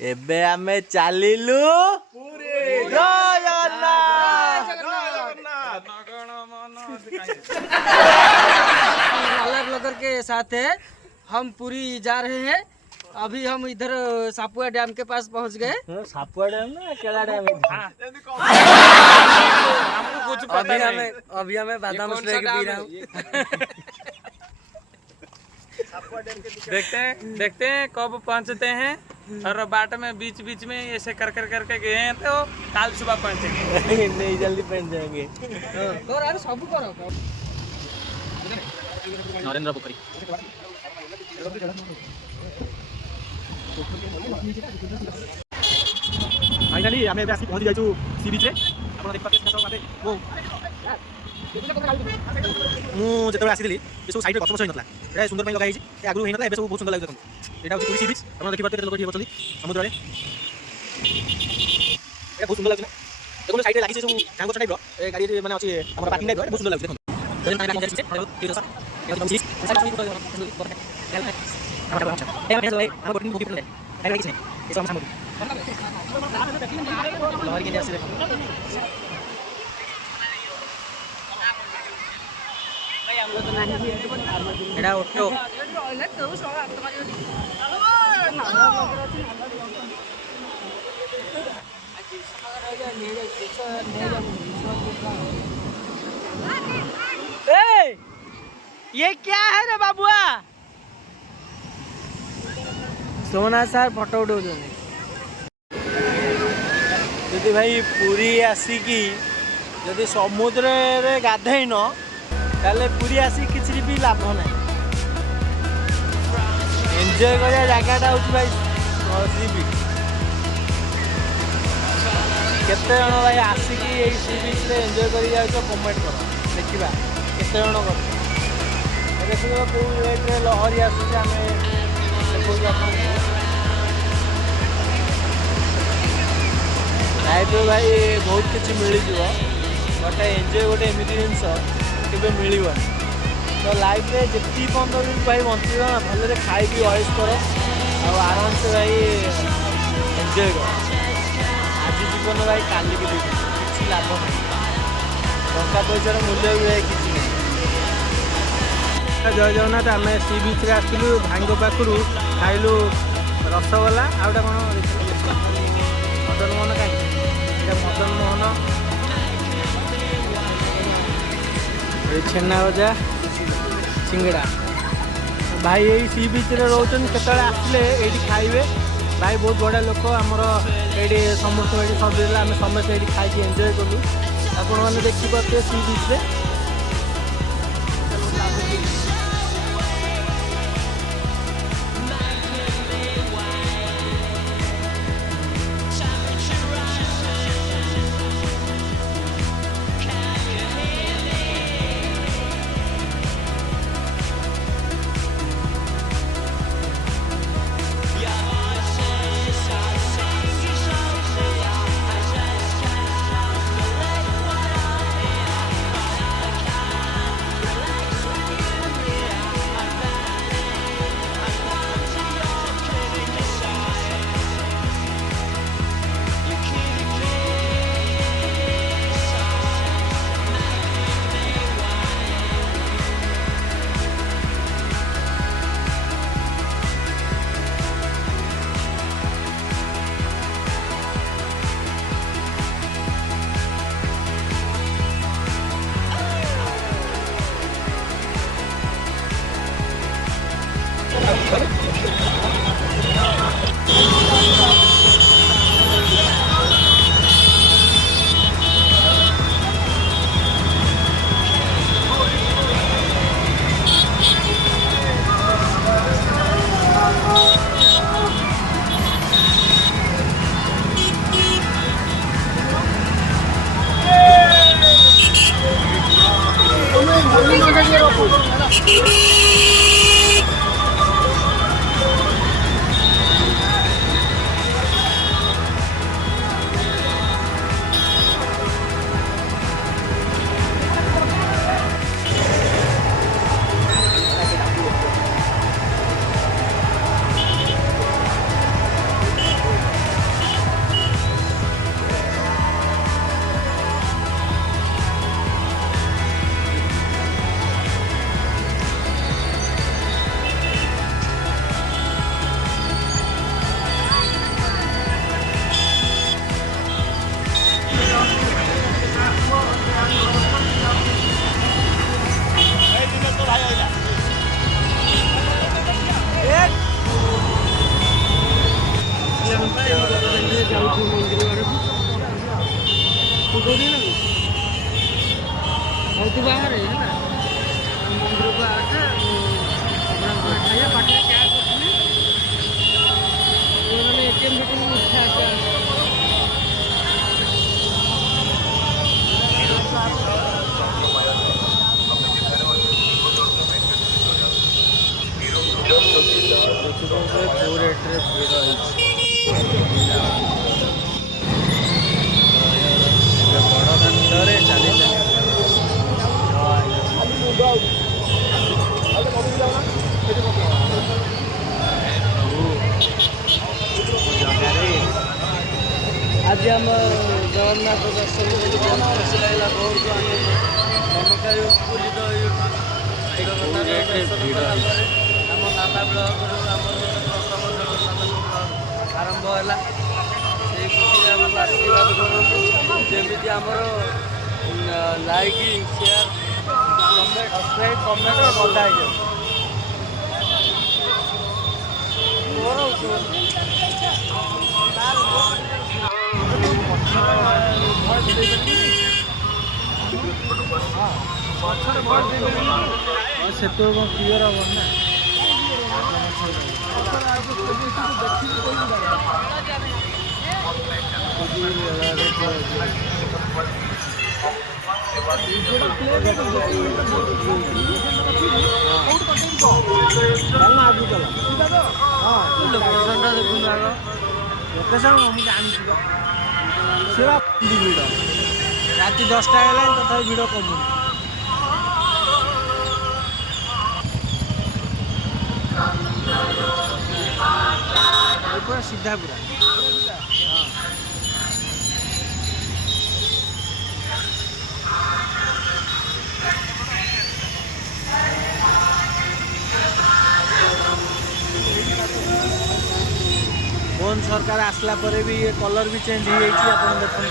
एबे आमे चालिलु पुरी जय जगन्नाथ। ब्लॉगर के साथ है हम पूरी जा रहे हैं। अभी हम इधर सापुआ डैम के पास पहुंच गए। सापुआ डैम ना केला डैम? हमको कुछ पता नहीं। अभी हमें बादाम स्लेक पी रहा हूँ। देखते हैं कब पहुंचते हैं। और बाट में बीच बीच में ऐसे कर करके गए हैं तो कल सुबह पहुंचेंगे। नहीं जल्दी पहुंच जाएंगे। सब करो नरेंद्र पोखरी फाइनाली आम एबे आसी पहुंची जाइछु सी बीच रे। आपण देख पाते सब बाटे वो मु जेतबे आसी दिली ए सब साइड रे गछ गछ होई नतला। एटा सुंदर पई लगा हिची ए आगु होई नतला। एबे सब बहुत सुंदर लागै देखो। एटा होची पूरी सी बीच। आपण देखि पाते केते लोक ठिक होचंदी समुद्र रे। एटा बहुत सुंदर लागै ना देखो साइड रे लागि छै सब झांग गछ टाइप रो ए गाड़ी रे माने अछि हमर पार्किंग टाइप रो बहुत सुंदर लागै देखो। जन पानी लागै छै ए रसा ए तो सी ए हम बोटिंग बुक पे है लागि छै ए सब हम लहर के आसी देखो। एड़ा ऑटो ये क्या है रे बाबुआ? सोना सर फोटो उठो जदि भाई पूरी आसिकी जदि समुद्र रे गाधैन ताले पूरी आसी किछि भी लाभ नहीं। एंजॉय करिया जगहटा होची भाई सी बीच। केते जण भाई आसिकी एई सी बीच रे एंजॉय करि जाउछो कमेंट करो देखिबा केते जण करो। देखिबा को रेट रे लहरी आसी आमे देखो अपन लाइफ भाई बहुत किसी मिल जाव गोटे एंजॉय गोटे एमती जिनस के मिल तो लाइफ रे जी 15 दिन भाई बंच ना भले खाई पी ऑयस कर आराम से भाई एंजॉय कर। आज जीवन भाई काली की किसी लाभ नहीं। टंका पैसार मूल्य भी भाई किसी नहीं। जय जगन्नाथ आम सी बीच रे आसलु भांग पाखु खाइलु रसगोला आउटा कौन मदन मोहन कहीं मदन मोहन छेना गजा सिंगड़ा भाई यही सी बीच रे रोचन केतले आसले एठी खाइबे भाई बहुत बड़ा लोक आमर ये समस्त ये सब आम समस्त ये खाई एंजॉय कलु। आपण मैंने देखिए सी बीच रे तू बाहर है ना मंदिर को आके भैया पाटे क्या करते उन्होंने एटीएम में उठा के पूरे ट्रिप बड़ दांडे चली आज आम जगन्नाथ दर्शन बहुत खुशी लगे बहुत मनकारी उत्फुल्लित आम नाना ब्लक प्रथम जगन्नाथ आरंभ है से खुशी आमको आशीर्वाद करूँ जमी आमर like share comment subscribe comment बताइए से तो क्लियर हम ना लोकेशन हम जानी भिड़ राति 10टा है तथा भिड़ कमुनी पूरा सीधा पूरा मोहन सरकार आसला पर भी ये कलर भी चेंज हो जाइए आप देखते